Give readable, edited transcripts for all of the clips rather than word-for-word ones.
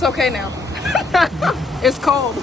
It's okay now. It's cold.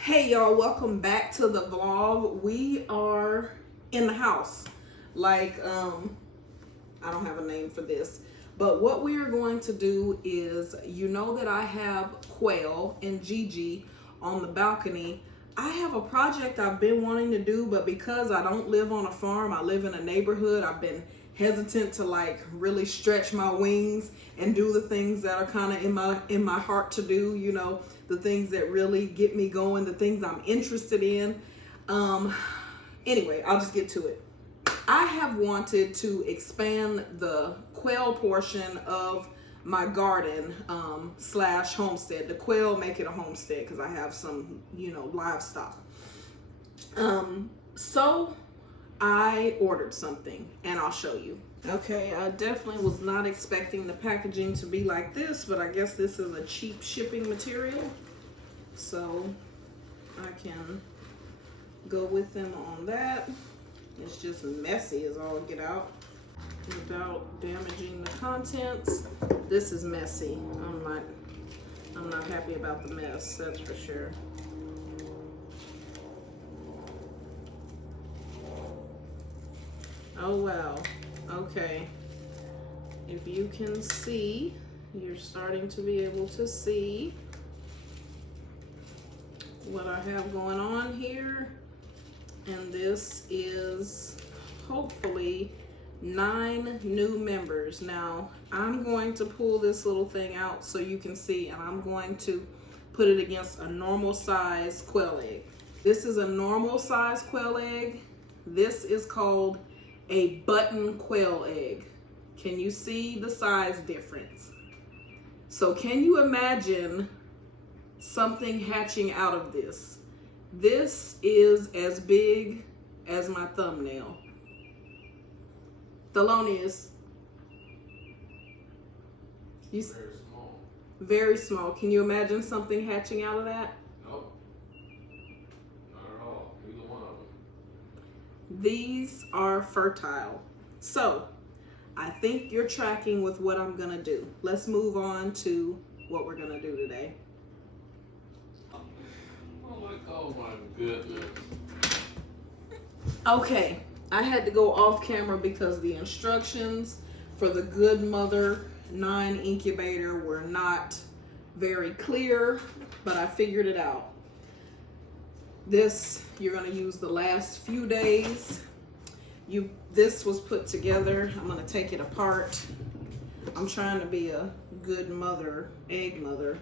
Hey y'all, welcome back to the vlog. We are in the house. Like, I don't have a name for this, but what we are going to do is, you know that I have Quail and Gigi on the balcony. I have a project I've been wanting to do, but because I don't live on a farm, I live in a neighborhood, I've been hesitant to like really stretch my wings and do the things that are kind of in my heart to do, you know, the things that really get me going, the things I'm interested in. Anyway, I'll just get to it. I have wanted to expand the quail portion of my garden slash homestead. The quail make it a homestead because I have some, you know, livestock. So I ordered something and I'll show you. Okay, I definitely was not expecting the packaging to be like this, but I guess this is a cheap shipping material. So I can go with them on that. It's just messy as all get out without damaging the contents. This is messy. I'm not happy about the mess, that's for sure. Oh wow, okay. If you can see, you're starting to be able to see what I have going on here. And this is hopefully 9 new members. Now, I'm going to pull this little thing out so you can see, and I'm going to put it against a normal size quail egg. This is a normal size quail egg. This is called a button quail egg. Can you see the size difference? So can you imagine something hatching out of this? This is as big as my thumbnail. Thelonious. Very small. Very small. Can you imagine something hatching out of that? Nope. Not at all. Neither one of them. These are fertile. So, I think you're tracking with what I'm gonna do. Let's move on to what we're gonna do today. Oh my goodness. Okay, I had to go off camera because the instructions for the Good Mother 9 incubator were not very clear, but I figured it out. This, you're gonna use the last few days. This was put together. I'm gonna take it apart. I'm trying to be a good mother, egg mother.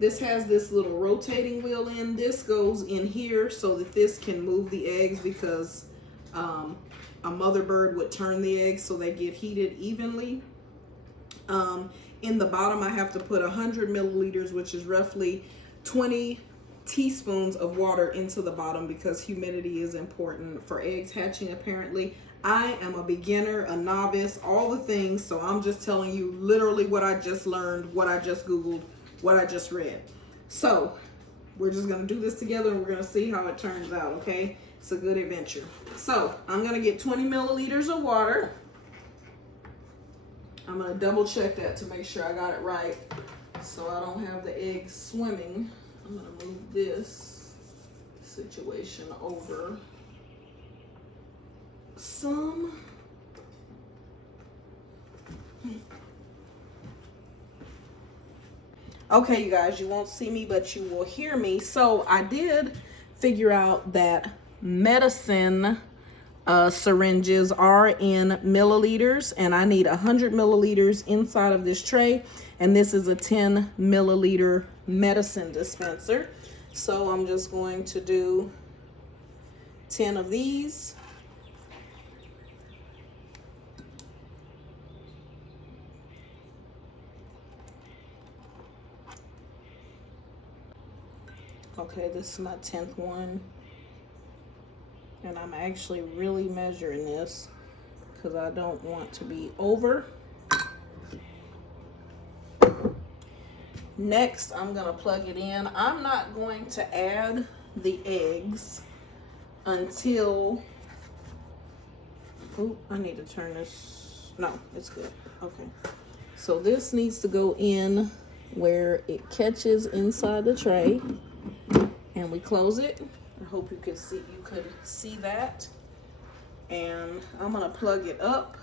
This has this little rotating wheel in. This goes in here so that this can move the eggs because a mother bird would turn the eggs so they get heated evenly. In the bottom, I have to put 100 milliliters, which is roughly 20 teaspoons of water into the bottom because humidity is important for eggs hatching apparently. I am a beginner, a novice, all the things, so I'm just telling you literally what I just learned, what I just Googled, what I just read. So we're just gonna do this together and we're gonna see how it turns out, okay? It's a good adventure. So I'm gonna get 20 milliliters of water. I'm gonna double check that to make sure I got it right so I don't have the eggs swimming. I'm gonna move this situation over some. Okay, you guys, you won't see me, but you will hear me. So I did figure out that medicine syringes are in milliliters, and I need 100 milliliters inside of this tray, and this is a 10 milliliter medicine dispenser. So I'm just going to do 10 of these. Okay, this is my 10th one. And I'm actually really measuring this because I don't want to be over. Next, I'm gonna plug it in. I'm not going to add the eggs until, oh, I need to turn this, no, it's good, okay. So this needs to go in where it catches inside the tray, and we close it. I hope you could see that. And I'm gonna plug it up,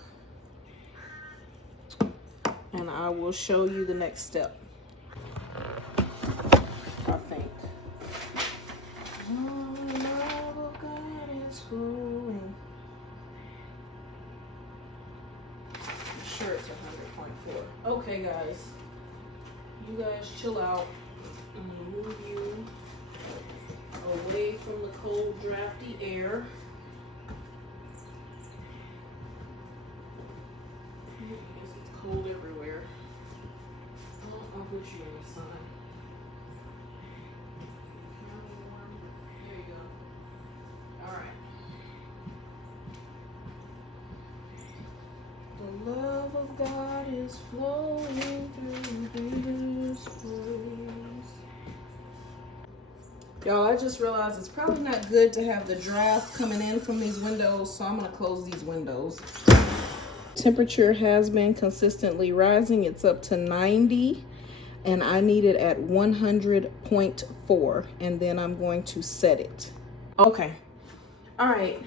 and I will show you the next step. I think. Oh, love of God is flowing. I'm sure it's 100.4. Okay, guys. You guys chill out. I'm gonna move you away from the cold, drafty air. It's cold everywhere. I'll put you in the sun. There you go. Alright. The love of God is flowing through this place. Y'all, I just realized it's probably not good to have the draft coming in from these windows, so I'm going to close these windows. Temperature has been consistently rising. It's up to 90, and I need it at 100.4, and then I'm going to set it. Okay. All right.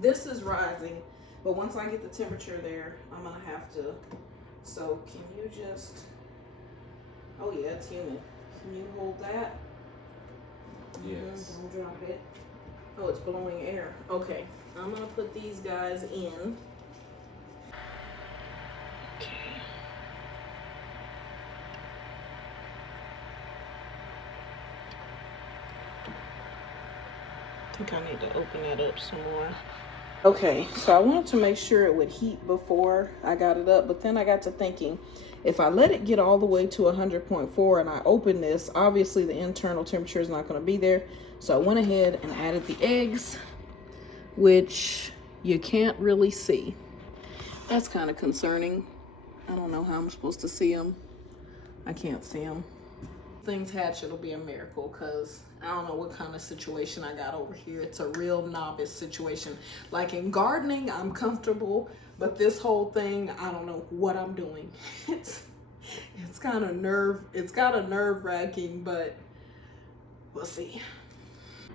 This is rising, but once I get the temperature there, I'm going to have to, so can you just, oh yeah, it's humid. Can you hold that? Yes. Don't drop it. Oh, it's blowing air. Okay. I'm going to put these guys in. I think I need to open that up some more. Okay, so I wanted to make sure it would heat before I got it up, but then I got to thinking, if I let it get all the way to 100.4 and I open this, obviously the internal temperature is not going to be there. So I went ahead and added the eggs, which you can't really see. That's kind of concerning. I don't know how I'm supposed to see them. I can't see them. Things hatch, it'll be a miracle, because I don't know what kind of situation I got over here. It's a real novice situation. Like in gardening, I'm comfortable, but this whole thing, I don't know what I'm doing. It's kind of nerve-wracking, but we'll see.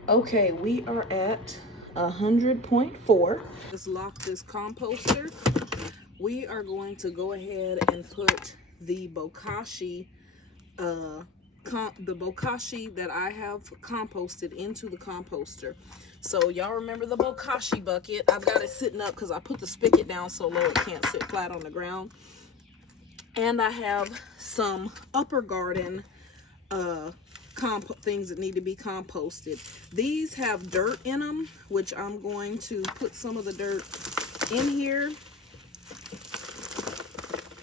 Okay, we are at 100.4. Let's lock this composter. We are going to go ahead and put the bokashi that I have composted into the composter. So y'all remember the bokashi bucket? I've got it sitting up because I put the spigot down so low it can't sit flat on the ground. And I have some upper garden things that need to be composted. These have dirt in them, which I'm going to put some of the dirt in here,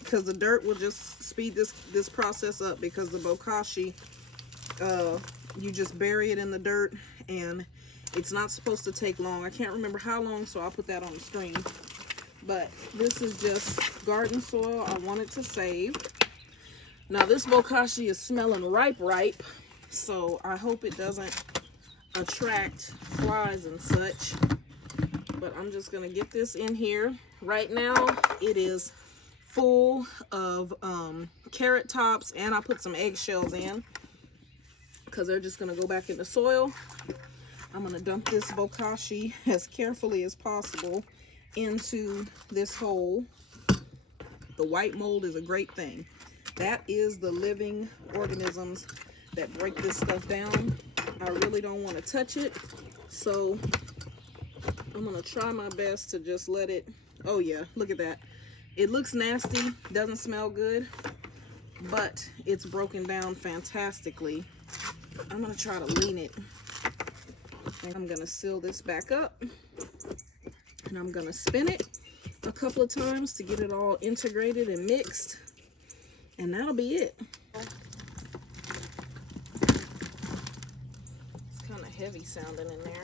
because the dirt will just speed this process up, because the bokashi, you just bury it in the dirt and it's not supposed to take long. I can't remember how long, so I'll put that on the screen. But this is just garden soil I wanted to save. Now this bokashi is smelling ripe, so I hope it doesn't attract flies and such. But I'm just gonna get this in here. Right now it is full of carrot tops, and I put some eggshells in because they're just gonna go back in the soil. I'm gonna dump this bokashi as carefully as possible into this hole. The white mold is a great thing. That is the living organisms that break this stuff down. I really don't want to touch it, so I'm gonna try my best to just let it, oh yeah, look at that. It looks nasty, doesn't smell good, but it's broken down fantastically. I'm gonna try to lean it And I'm gonna seal this back up, and I'm gonna spin it a couple of times to get it all integrated and mixed, and that'll be it. It's kind of heavy sounding in there.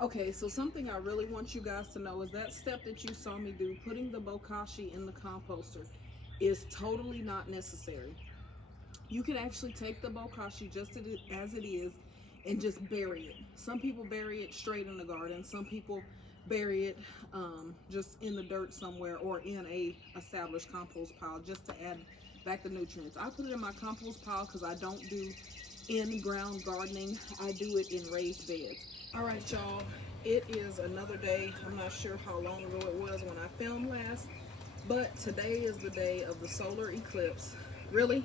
Okay, so something I really want you guys to know is that step that you saw me do, putting the bokashi in the composter, is totally not necessary. You can actually take the bokashi just as it is and just bury it. Some people bury it straight in the garden. Some people bury it just in the dirt somewhere or in a established compost pile just to add back the nutrients. I put it in my compost pile because I don't do in-ground gardening. I do it in raised beds. All right, y'all, it is another day. I'm not sure how long ago it was when I filmed last, but today is the day of the solar eclipse. Really?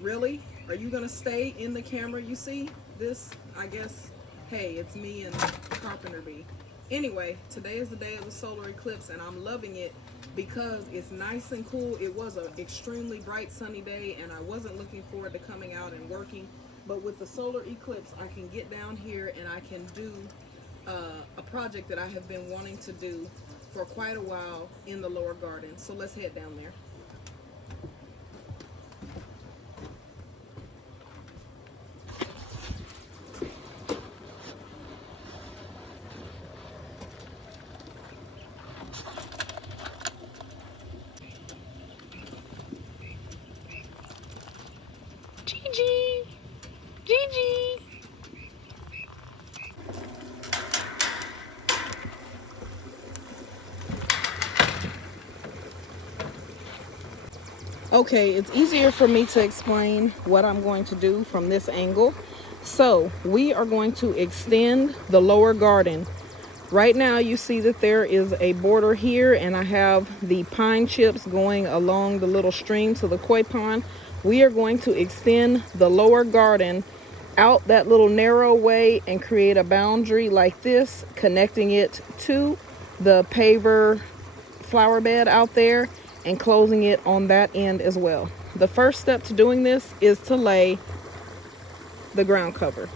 Really? Are you gonna stay in the camera? You see this? I guess, hey, it's me and Carpenter Bee. Anyway, today is the day of the solar eclipse, and I'm loving it because it's nice and cool. It was an extremely bright sunny day, and I wasn't looking forward to coming out and working. But with the solar eclipse, I can get down here and I can do a project that I have been wanting to do for quite a while in the lower garden. So let's head down there. Gigi! Gigi! Okay, it's easier for me to explain what I'm going to do from this angle. So we are going to extend the lower garden. Right now you see that there is a border here, and I have the pine chips going along the little stream to the koi pond. We are going to extend the lower garden out that little narrow way and create a boundary like this, connecting it to the paver flower bed out there and closing it on that end as well. The first step to doing this is to lay the ground cover.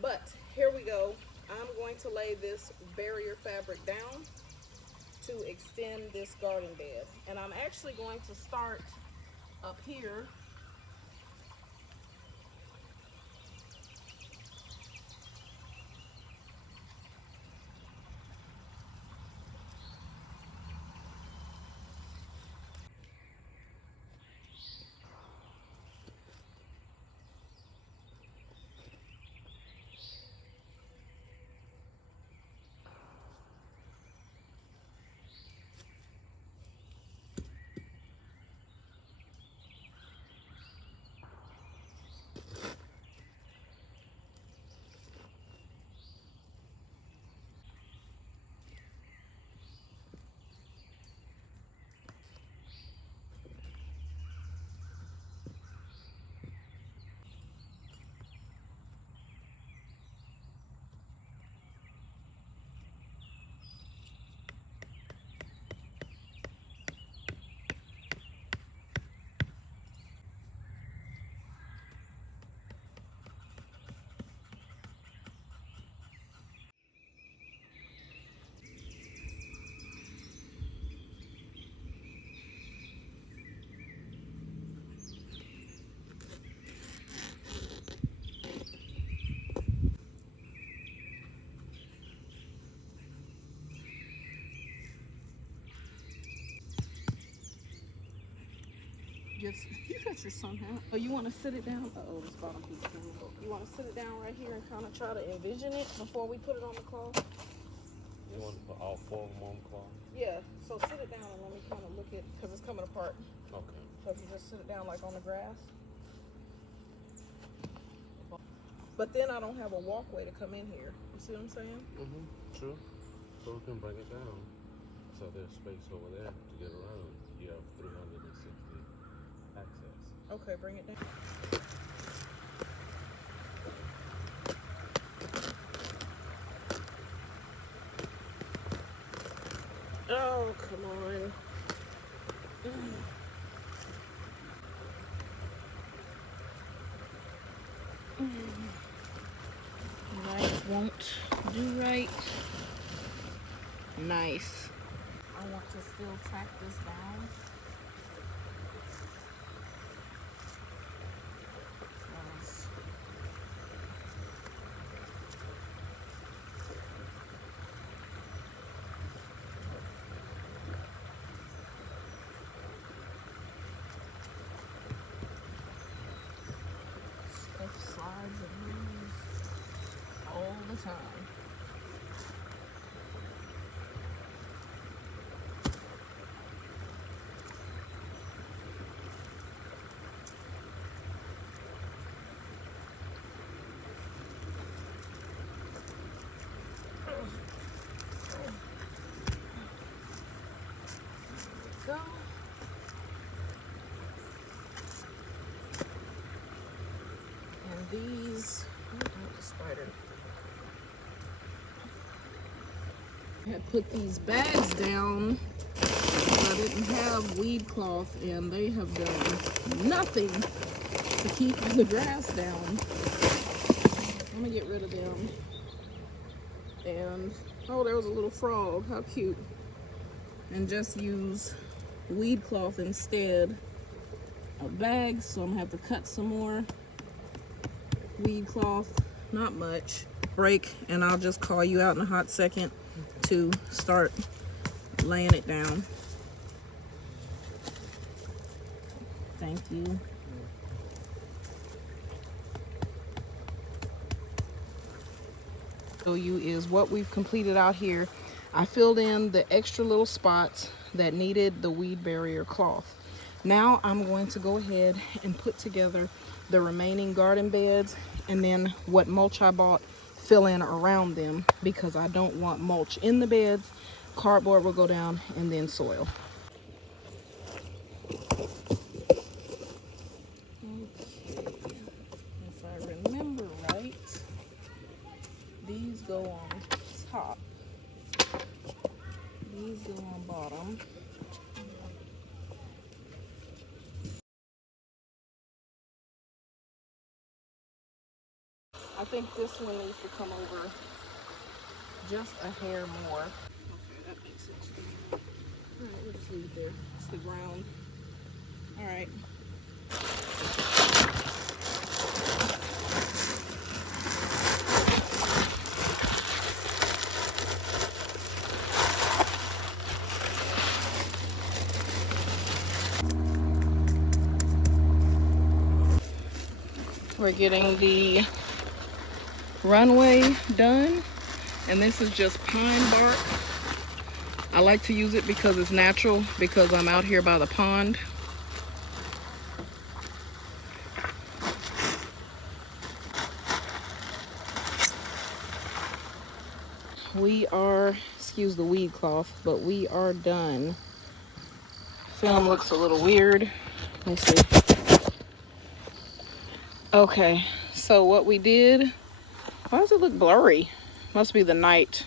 But here we go. I'm going to lay this barrier fabric down to extend this garden bed. And I'm actually going to start up here. Just, you got your sun hat. Oh, you want to sit it down? Uh-oh, this bottom piece is coming. You want to sit it down right here and kind of try to envision it before we put it on the cloth? You want to put all four of them on the cloth? Yeah, so sit it down and let me kind of look at, because it's coming apart. Okay. So if you just sit it down like on the grass. But then I don't have a walkway to come in here. You see what I'm saying? Mm-hmm. True. So we can bring it down. So there's space over there to get around. You have 360 access. Okay, bring it down. Oh, come on. won't do right. Nice. I want to still tack this down. Nice. Stuff slides and moves all the time. Go. And these, oh, the spider. I had put these bags down, but I didn't have weed cloth, and they have done nothing to keep the grass down. I'm gonna get rid of them. And oh, there was a little frog. How cute! And just use weed cloth instead of bags. So I'm gonna have to cut some more weed cloth. Not much. Break, and I'll just call you out in a hot second to start laying it down. Thank you. Show you is what we've completed out here. I filled in the extra little spots that needed the weed barrier cloth. Now I'm going to go ahead and put together the remaining garden beds, and then what mulch I bought, fill in around them, because I don't want mulch in the beds. Cardboard will go down, and then soil. Okay, if I remember right, these go on top, these go on bottom. I think this one needs to come over just a hair more. Okay, that makes sense. All right, we'll just leave it there. It's the ground. All right. We're getting the runway done, and this is just pine bark. I like to use it because it's natural, because I'm out here by the pond. We are, excuse the weed cloth, but we are done. Film looks a little weird. Let me see. Okay, so what we did, why does it look blurry? Must be the night.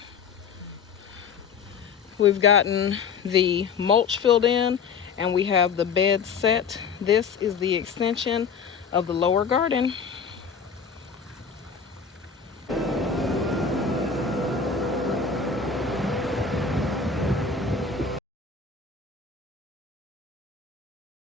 We've gotten the mulch filled in, and we have the bed set. This is the extension of the lower garden.